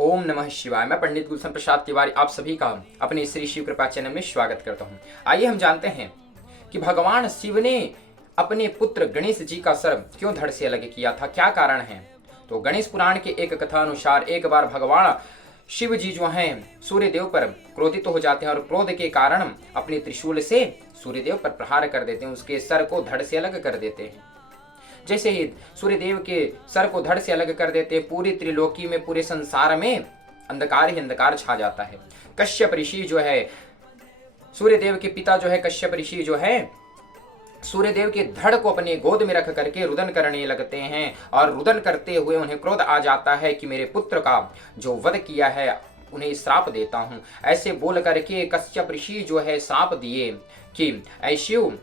ओम नमः शिवाय। मैं पंडित गुलशन प्रसाद तिवारी आप सभी का अपने श्री शिव कृपा चैनल में स्वागत करता हूँ। आइए हम जानते हैं कि भगवान शिव ने अपने पुत्र गणेश जी का सर क्यों धड़ से अलग किया था, क्या कारण है। तो गणेश पुराण के एक कथा अनुसार एक बार भगवान शिव जी जो हैं सूर्यदेव पर क्रोधित हो जाते हैं और क्रोध के कारण अपने त्रिशूल से सूर्यदेव पर प्रहार कर देते हैं, उसके सर को धड़ से अलग कर देते हैं। जैसे ही सूर्यदेव के सर को धड़ से अलग कर देते, पूरी त्रिलोकी में, पूरे संसार में अंधकार ही अंधकार छा जाता है। कश्यप ऋषि जो है, सूर्यदेव के पिता जो है कश्यप ऋषि जो है, सूर्यदेव के धड़ को अपने गोद में रख करके रुदन करने लगते हैं और रुदन करते हुए उन्हें क्रोध आ जाता है कि मेरे पुत्र का जो वध किया है उन्हें श्राप देता हूं। ऐसे बोल करके कश्यप ऋषि जो है श्राप दिए कि ऐ शिव,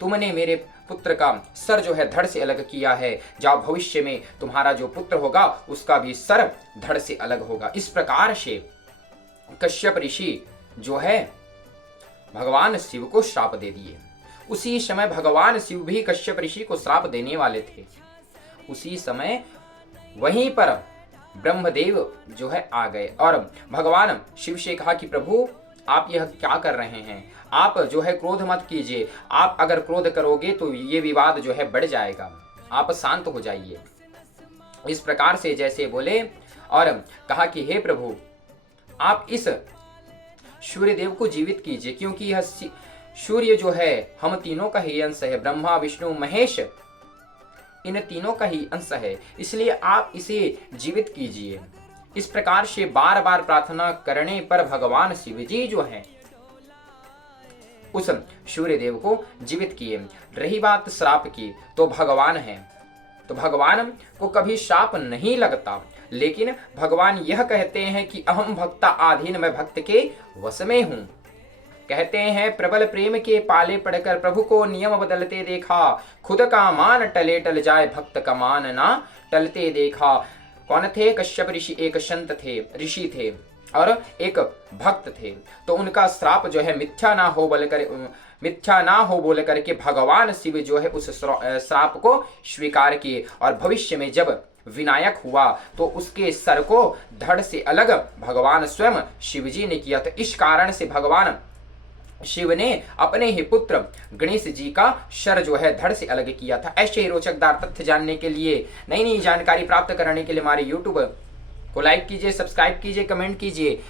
तुमने मेरे पुत्र का सर जो है धड़ से अलग किया है, जाओ भविष्य में तुम्हारा जो पुत्र होगा उसका भी सर धड़ से अलग होगा। इस प्रकार से कश्यप ऋषि जो है भगवान शिव को श्राप दे दिए। उसी समय भगवान शिव भी कश्यप ऋषि को श्राप देने वाले थे। उसी समय वहीं पर ब्रह्मदेव जो है आ गए और भगवान शिव से कहा कि प्रभु आप यह क्या कर रहे हैं, आप जो है क्रोध मत कीजिए, आप अगर क्रोध करोगे तो ये विवाद जो है बढ़ जाएगा, आप शांत हो जाइए। इस प्रकार से जैसे बोले और कहा कि हे प्रभु आप इस सूर्यदेव को जीवित कीजिए, क्योंकि यह सूर्य जो है हम तीनों का ही अंश है, ब्रह्मा विष्णु महेश इन तीनों का ही अंश है, इसलिए आप इसे जीवित कीजिए। इस प्रकार से बार बार प्रार्थना करने पर भगवान शिव जी जो है उस सूर्यदेव को जीवित किए। रही बात श्राप की, तो भगवान है तो भगवान को कभी श्राप नहीं लगता, लेकिन भगवान यह कहते हैं कि अहम भक्ता आधीन, मैं भक्त के वश में हूं। कहते हैं प्रबल प्रेम के पाले पड़कर प्रभु को नियम बदलते देखा, खुद का मान टले टल जाए भक्त का मान ना टलते देखा। कौन थे? कश्यप ऋषि एक संत थे, ऋषि थे और एक भक्त थे। तो उनका श्राप जो है मिथ्या ना हो बोल करके भगवान शिव जो है उस श्राप को स्वीकार किए और भविष्य में जब विनायक हुआ तो उसके सर को धड़ से अलग भगवान स्वयं शिव जी ने किया। तो इस कारण से भगवान शिव ने अपने ही पुत्र गणेश जी का सर जो है धड़ से अलग किया था। ऐसे ही रोचकदार तथ्य जानने के लिए, नई नई जानकारी प्राप्त करने के लिए हमारे यूट्यूब को लाइक कीजिए, सब्सक्राइब कीजिए, कमेंट कीजिए।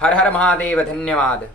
हर हर महादेव, धन्यवाद।